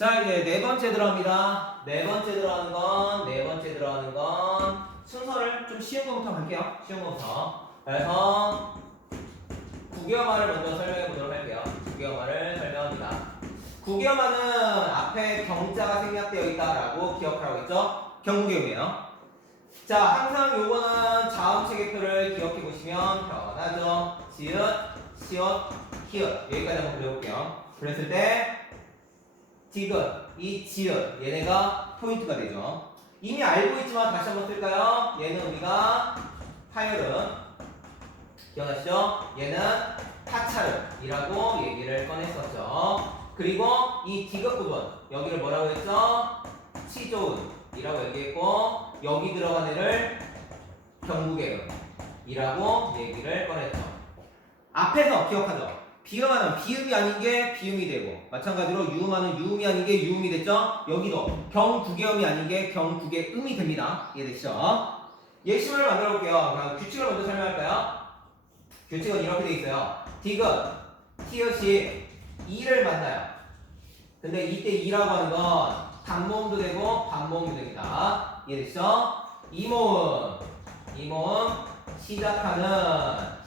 자, 이제 네 번째 들어갑니다. 네 번째 들어가는 건 순서를 좀 쉬운 거부터 갈게요. 쉬운 거부터. 그래서 국유화를 먼저 설명해 보도록 할게요. 국유화를 설명합니다. 국유화는 앞에 경자가 생략되어 있다라고 기억하라고 했죠? 경국이음이에요. 자, 항상 요거는 자음체계표를 기억해 보시면 편하죠. 지읒, 시옷, 히읗 여기까지 한번 그려볼게요. 그랬을 때 디귿, 이 지읒 얘네가 포인트가 되죠. 이미 알고 있지만 다시 한번 쓸까요? 얘는 우리가 파열음 기억나시죠? 얘는 파차름이라고 얘기를 꺼냈었죠. 그리고 이 디귿 부분 여기를 뭐라고 했죠? 치조음이라고 얘기했고 여기 들어간 애를 경국의음이라고 얘기를 꺼냈죠. 앞에서 기억하죠. 비음하는 비음이 아닌 게 비음이 되고 마찬가지로 유음하는 유음이 아닌 게 유음이 됐죠. 여기도 경국의음이 아닌 게 경국의 음이 됩니다. 이해되시죠? 예시문을 만들어 볼게요. 그럼 규칙을 먼저 설명할까요? 규칙은 이렇게 돼 있어요. 디귿, 티읕이 이를 만나요. 근데 이때 이라고 하는 건 단모음도 되고 반모음도 됩니다. 이해되시죠? 이모음 시작하는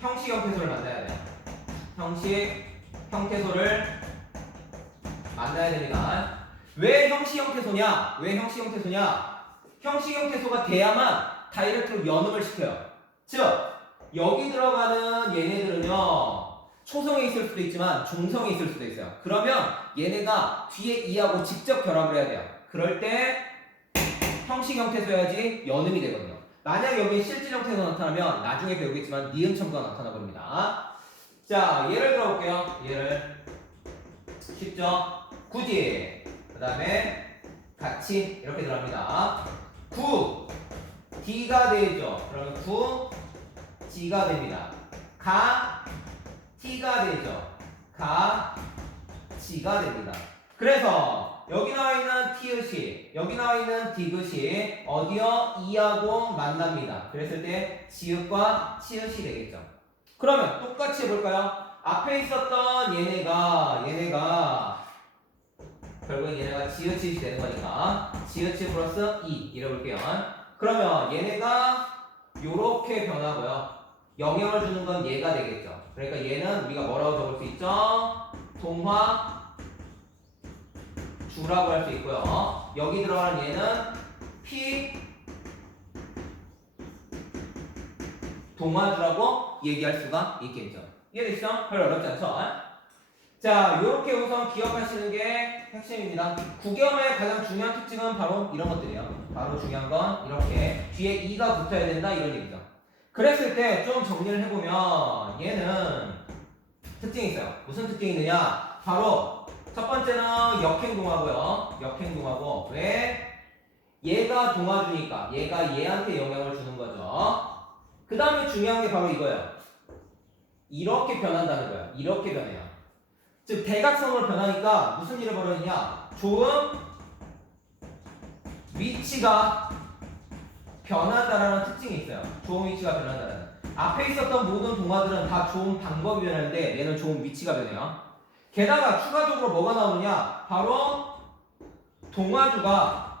형식 형태소를 만나야 돼요. 형식 형태소를 만나야 됩니다. 왜 형식 형태소냐? 형식 형태소가 돼야만 다이렉트로 연음을 시켜요. 즉 여기 들어가는 얘네들은요 초성에 있을 수도 있지만 중성에 있을 수도 있어요. 그러면 얘네가 뒤에 이하고 직접 결합을 해야 돼요. 그럴 때 형식 형태소여야지 연음이 되거든요. 만약 여기 실질 형태소 나타나면 나중에 배우겠지만 니은 첨가 나타나 버립니다. 자, 예를 들어볼게요. 예를 쉽죠? 굳이 그 다음에 같이 이렇게 들어갑니다. 구 D가 되죠. 그러면 구 G가 됩니다. 가 T가 되죠. 가 G가 됩니다. 그래서 여기 나와 있는 티읕이 여기 나와 있는 디귿이 어디요? 이하고 만납니다. 그랬을 때 지읒과 치읒이 되겠죠. 그러면 똑같이 해볼까요? 앞에 있었던 얘네가 결국엔 얘네가 지읒이 되는 거니까 지읒 플러스 이 이래볼게요. 그러면 얘네가 요렇게 변하고요. 영향을 주는 건 얘가 되겠죠. 그러니까 얘는 우리가 뭐라고 적을 수 있죠? 동화 주라고 할 수 있고요. 여기 들어가는 얘는 피 동화주라고 얘기할 수가 있겠죠. 이해되시죠? 별로 어렵지 않죠? 자, 이렇게 우선 기억하시는 게 핵심입니다. 국염의 가장 중요한 특징은 바로 이런 것들이에요. 바로 중요한 건 이렇게 뒤에 이가 붙어야 된다 이런 얘기죠. 그랬을 때 좀 정리를 해보면 얘는 특징이 있어요. 무슨 특징이 있느냐? 바로 첫 번째는 역행동화고요. 역행동화고 왜? 얘가 동화주니까 얘가 얘한테 영향을 주는 거죠. 그 다음에 중요한 게 바로 이거예요. 이렇게 변한다는 거예요. 이렇게 변해요. 즉 대각선으로 변하니까 무슨 일이 벌어지냐? 조음 위치가 변한다라는 특징이 있어요. 조음 위치가 변한다는. 앞에 있었던 모든 동화들은 다 조음 방법이 변하는데 얘는 조음 위치가 변해요. 게다가 추가적으로 뭐가 나오느냐? 바로 동화주가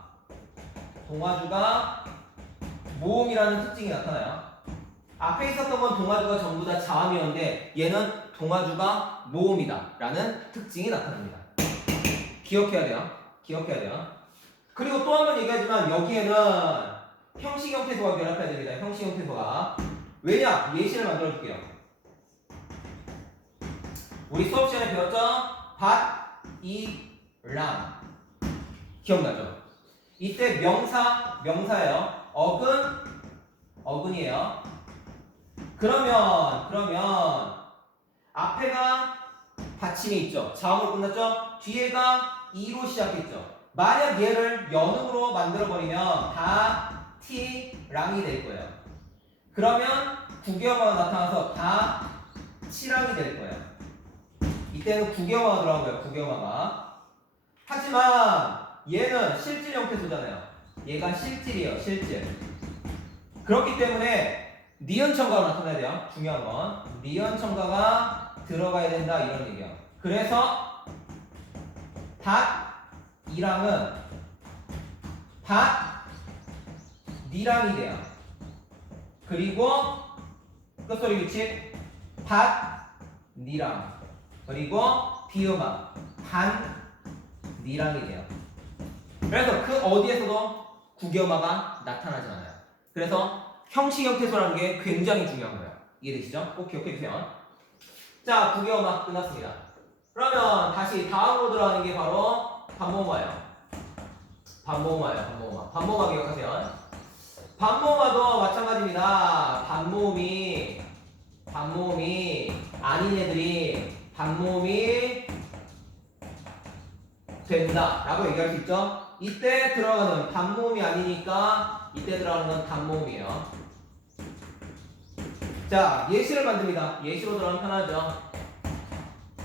모음이라는 특징이 나타나요. 앞에 있었던 건 동화주가 전부 다 자음이었는데 얘는 동화주가 모음이다 라는 특징이 나타납니다. 기억해야 돼요. 그리고 또 한 번 얘기하지만 여기에는 형식 형태소가 결합해야 됩니다. 형식 형태소가. 왜냐? 예시를 만들어 줄게요. 우리 수업 시간에 배웠죠? 밭, 이, 람. 기억나죠? 이때 명사예요. 어근이에요. 그러면 앞에가 받침이 있죠. 자음으로 끝났죠? 뒤에가 이로 시작했죠. 만약 얘를 연음으로 만들어버리면 다, 티, 랑이 될 거예요. 그러면 국유화가 나타나서 다, 치랑이 될 거예요. 이때는 국유화가 들어간 거예요. 국유화가. 하지만 얘는 실질 형태소잖아요. 얘가 실질이에요. 실질. 그렇기 때문에 니은 첨가가 나타나야 돼요. 중요한 건 니은 첨가가 들어가야 된다 이런 얘기야. 그래서 밭이랑은 니랑이 돼요. 그리고 끝소리 규칙 니랑 그리고 비음아 니랑이 돼요. 그래서 그 어디에서도 국어마가 나타나지 않아요. 그래서 형식 형태소라는 게 굉장히 중요한 거예요. 이해되시죠? 꼭 기억해 주세요. 자, 국어마 끝났습니다. 그러면 다시 다음으로 들어가는 게 바로 반모음화예요. 반모음화 기억하세요. 반모음화도 마찬가지입니다. 반모음이 아닌 애들이 반모음이 된다 라고 얘기할 수 있죠. 이때 들어가는 반모음이 아니니까 이때 들어가는 건 단모음이에요. 자, 예시를 만듭니다. 예시로 들어가면 편하죠.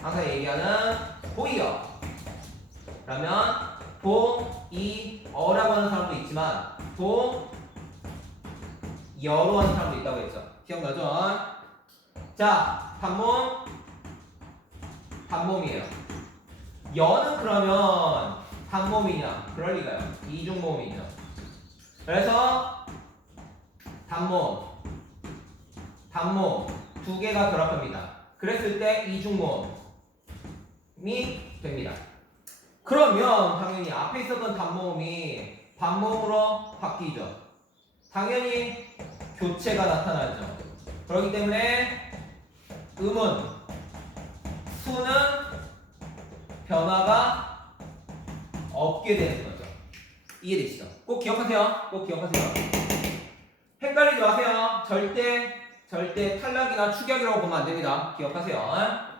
항상 얘기하는 보이어 그러면 보이어라고 하는 사람도 있지만 보여로 하는 사람도 있다고 했죠. 기억나죠? 자, 단모음이에요. 여는 그러면 단모음이냐? 그럴 리가요. 이중모음이죠. 그래서 단모음 두 개가 결합합니다. 그랬을 때 이중모음이 됩니다. 그러면 당연히 앞에 있었던 단모음이 반모음으로 바뀌죠. 당연히 교체가 나타나죠. 그렇기 때문에 음은 수는 변화가 없게 되는 거죠. 이해되시죠? 꼭 기억하세요. 헷갈리지 마세요. 절대 탈락이나 축약이라고 보면 안 됩니다. 기억하세요.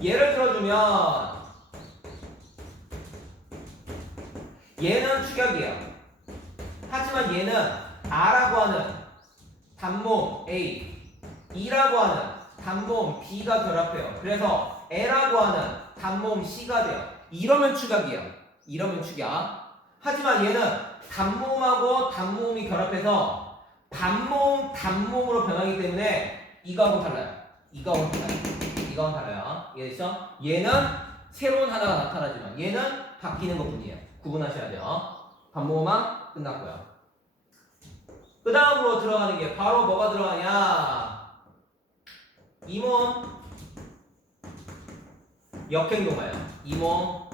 예를 들어주면 얘는 축약이에요. 하지만 얘는 R라고 하는 단모음 A, E라고 하는 단모음 B가 결합해요. 그래서 L라고 하는 단모음 C가 돼요. 이러면 축약이에요. 하지만 얘는 단모음하고 단모음이 결합해서 단모음으로 변하기 때문에 이거하고 달라요. 이거하고 달라요. 이해되시죠? 얘는 새로운 하나가 나타나지만 얘는 바뀌는 것뿐이에요. 구분하셔야 돼요. 단모음만 끝났고요. 그 다음으로 들어가는 게 바로 뭐가 들어가냐? 이모음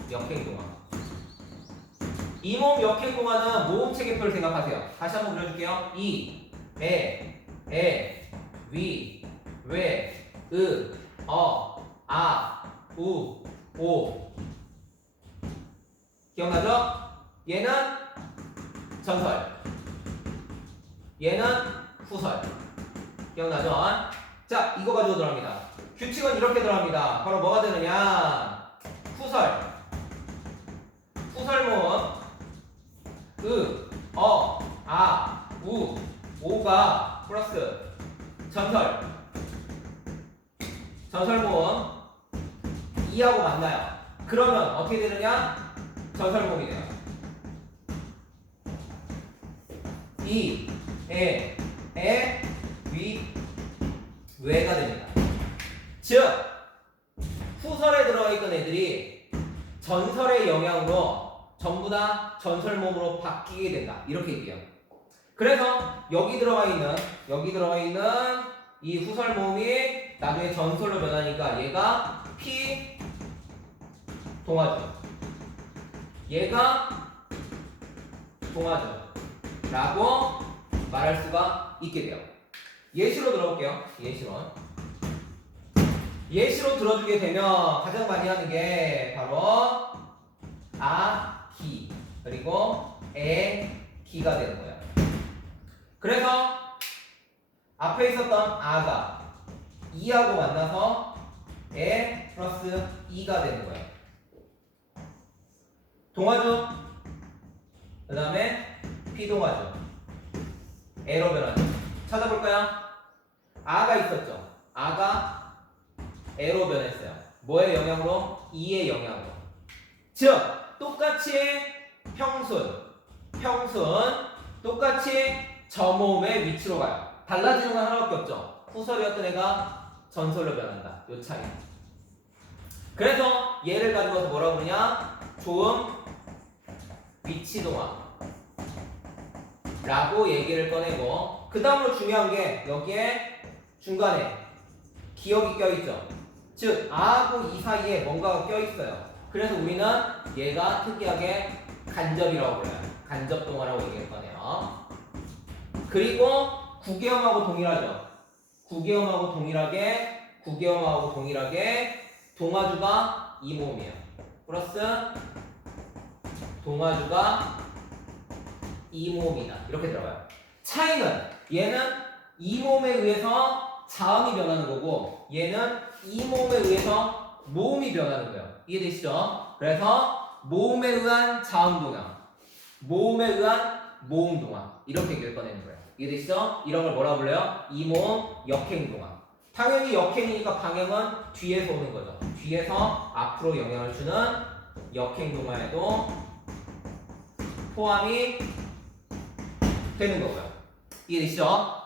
역행동화예요. 이모음 역행동화는 모음체계표를 생각하세요. 다시 한번 그려줄게요. 이, 에, 위, 웨, 아, 우, 오. 기억나죠? 얘는 전설, 얘는 후설. 기억나죠? 자, 이거 가지고 들어갑니다. 규칙은 이렇게 들어갑니다. 바로 뭐가 되느냐? 후설모음 아, 우, 오가 플러스 전설모음 이하고 만나요. 그러면 어떻게 되느냐? 전설모음이 돼요. 이, 에, 위, 외가 됩니다. 즉 후설에 들어가 있던 애들이 전설의 영향으로 전부 다 전설모음으로 바뀌게 된다. 이렇게 얘기해요. 그래서 여기 들어가 있는 이 후설모음이 나중에 전설로 변하니까 얘가 피동화죠. 얘가 동화죠. 라고 말할 수가 있게 돼요. 예시로 들어볼게요. 예시로 들어주게 되면 가장 많이 하는 게 바로 기 그리고 기가 되는 거예요. 그래서 앞에 있었던 아가 이하고 만나서 플러스 이가 되는 거예요. 동화죠. 그 다음에 피동화죠. 에로 변화죠. 찾아볼까요? 아가 있었죠. 아가 에로 변했어요. 뭐의 영향으로? 이의 영향으로. 즉 똑같이 평순 똑같이 저모음의 위치로 가요. 달라지는 건 하나밖에 없죠. 후설이었던 애가 전설로 변한다. 요 차이. 그래서 얘를 가지고서 뭐라고 그러냐? 조음 위치동화 라고 얘기를 꺼내고, 그 다음으로 중요한 게 여기에 중간에 기억이 껴있죠. 즉 아하고 이 사이에 뭔가가 껴있어요. 그래서 우리는 얘가 특이하게 간접이라고 불러요. 간접동화라고 얘기를 꺼내요. 그리고 구개음하고 동일하죠. 구개음하고 동일하게 동화주가 이모음이에요. 플러스 동화주가 이모음이다. 이렇게 들어가요. 차이는 얘는 이모음에 의해서 자음이 변하는 거고, 얘는 이모음에 의해서 모음이 변하는 거예요. 이해되시죠? 그래서 모음에 의한 자음 동화, 모음에 의한 모음 동화, 이렇게 얘기를 꺼내는 거예요. 이해되시죠? 이런 걸 뭐라고 불러요? 이모음 역행 동화. 당연히 역행이니까 방향은 뒤에서 오는 거죠. 뒤에서 앞으로 영향을 주는 역행 동화에도 포함이 되는 거고요. 이해되시죠?